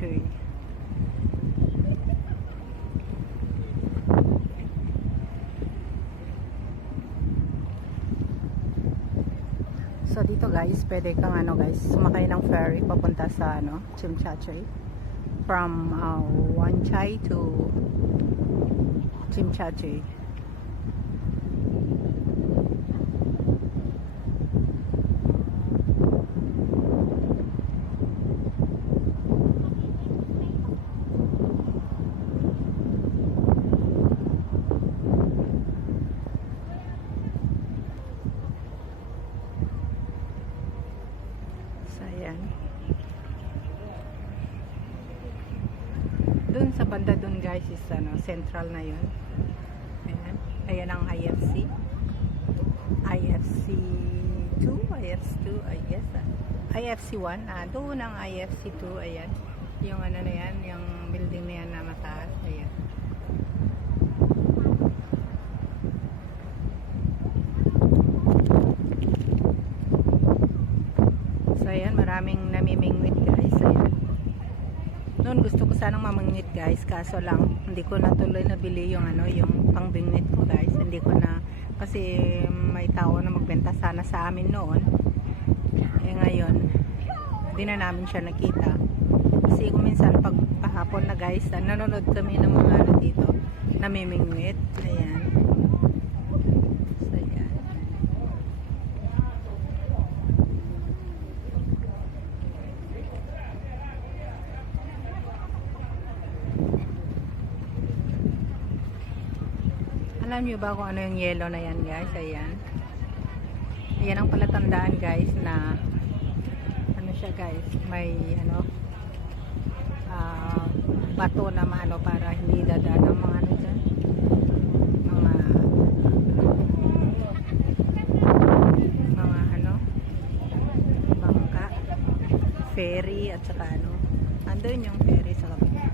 Chachoy. So dito guys, pwede kang sumakay ng ferry papunta sa Chimchachoy. From Wan Chai to Chimchachoy. Doon sa banda doon guys is central na yun. Ayan. Ayan ang IFC. IFC 2, IFC 2, I guess. IFC 1. Doon ang IFC 2. Ayan. Yung na yan, yung building na yan na mataas. Ayan. So ayan, maraming namimingwit guys. Ayan. Noon gusto ko sanang mamingwit guys, kaso lang hindi ko natuloy nabili yung yung pangbingwit ko guys. Hindi ko na, kasi may tao na magbenta sana sa amin noon. Ngayon hindi na namin siya nakita. Kasi kung minsan pag pahapon na guys, nanonood kami ng mga dito namimingwit. Ayan. So ayan. Alam nyo ba kung ano yung yellow na yan guys? Ayan. Ayan ang palatandaan guys na siya guys. May bato na para hindi dadaan ang mga dyan. Mga bangka. Ferry at saka andun yung ferry sa kapila.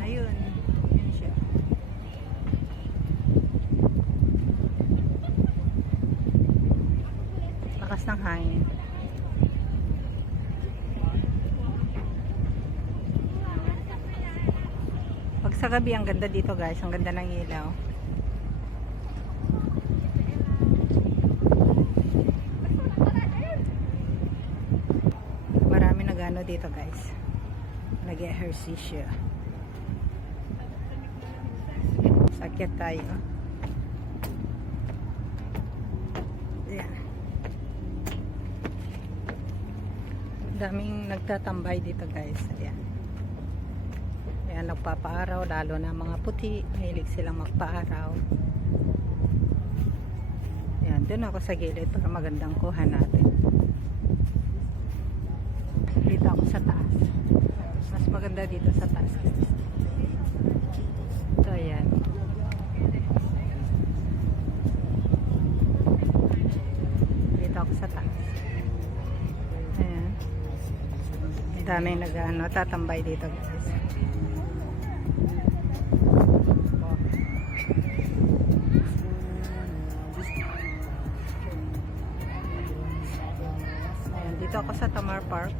Ayun. Lakas ng hangin. Pag sa gabi, ang ganda dito guys, ang ganda ng ilaw. Marami nagano dito guys, nag-ehersisyo. Sakit tayo. Daming nagtatambay dito guys. Ayan. Ayan, nagpapaaraw, lalo na mga puti, mahilig silang magpaaraw. Ayan, dun ako sa gilid para magandang kuha natin. Dito ako sa taas. Mas maganda dito sa taas. So ayan. Dito ako sa taas. Daming tatambay dito guys. Ayan, dito ako sa Tamar Park.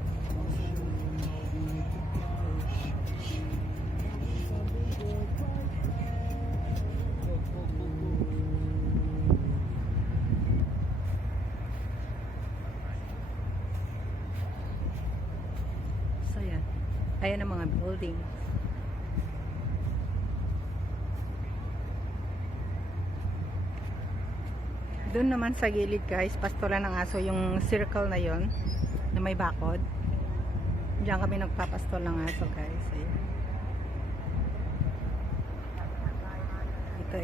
Ayan ang mga building. Doon naman sa gilid guys, pastolan ng aso, yung circle na yon na may bakod. Diyan kami nagpapastol ng aso guys. Ayan.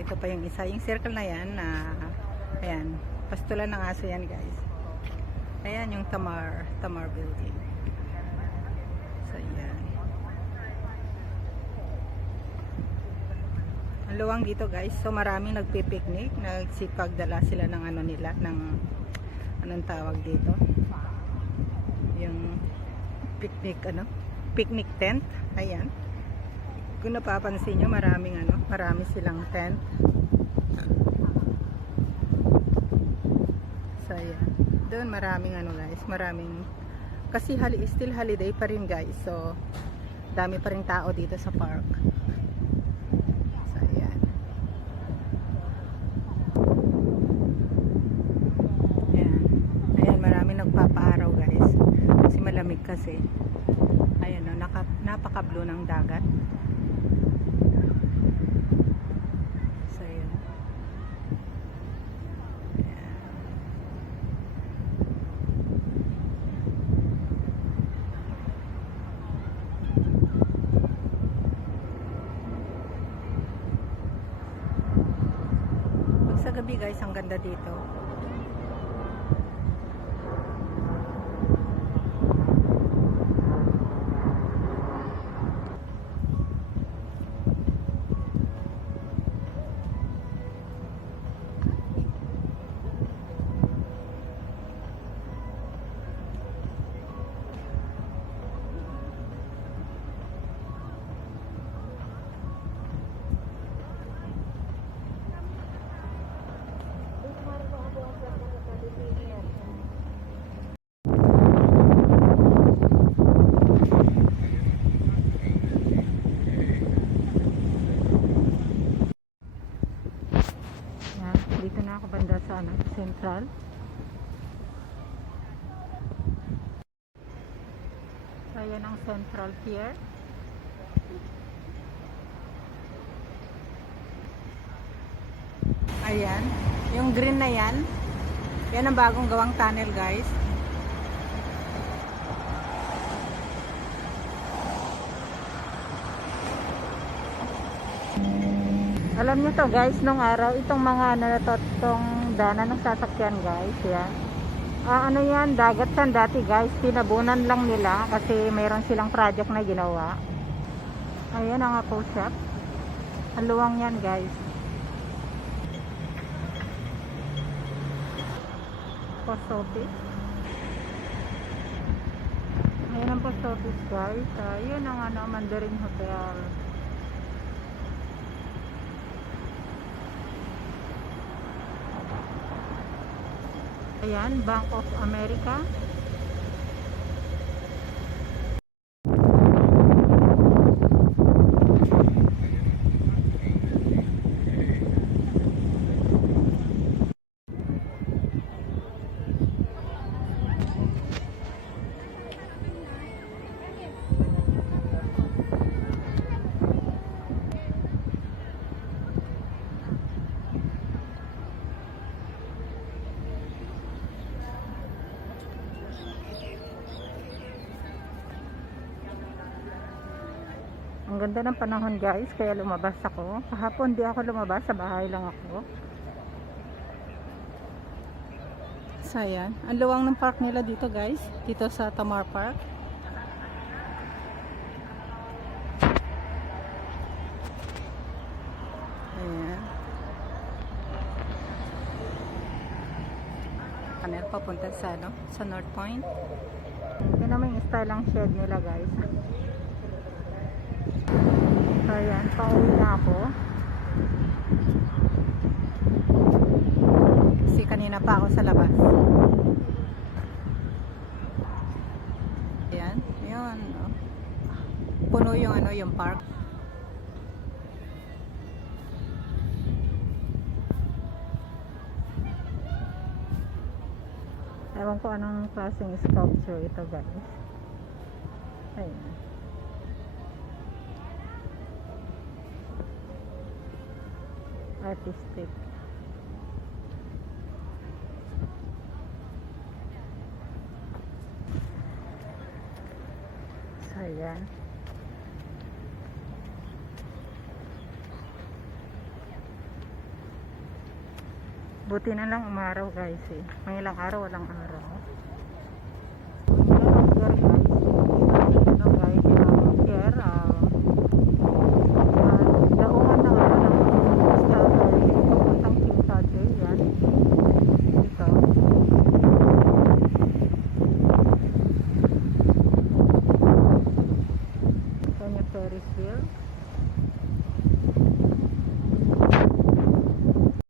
Ito pa yung isa. Yung circle na yan, ayan, pastolan ng aso yan guys. Ayan yung Tamar building. So ayan. Ang luwang dito guys. So maraming nagpi-picnic, nagsipagdala sila ng nila, ng anong tawag dito, yung picnic tent. Ayan, kung napapansin nyo, marami silang tent. So ayan, doon maraming guys, maraming Kasi still holiday pa rin guys. So, dami pa rin tao dito sa park. So, ayan. Ayan. Ayan, marami nagpapaaraw guys. Kasi malamig kasi. Ayan o, napaka-blue ng dagat. So, ayan. Sa gabi guys, ang ganda dito. Yan, dito na ako banda sa Central. So, ayan ang Central Pier. Ayan, yung green na yan, yan ang bagong gawang tunnel guys. Alam niyo to guys, nung araw itong mga itong daanan ng sasakyan guys, yan. Ano yan, dagat yan dati guys, tinabunan lang nila kasi mayroon silang project na ginawa. Ayan ang Apple Shop. Ang luwang yan guys. Post office. Ayan ang post office guys. Ayan ang Mandarin Hotel. Ayan, Bank of America. Ang ganda ng panahon guys, kaya lumabas ako. Kahapon di ako lumabas, sa bahay lang ako. So ayan, ang luwang ng park nila dito guys, dito sa Tamar Park. Ayan. Kanel papunta sa sa North Point. Yan naman yung style ang shed nila guys. So ayan, pauwi na ako. Kasi kanina pa ako sa labas. Ayan, yun. Puno yung yung park. Ewan ko anong klaseng sculpture ito guys. Ayan. Artistic. So ayan. Buti na lang umaraw guys eh. May ilang araw, walang araw. Ferris wheel.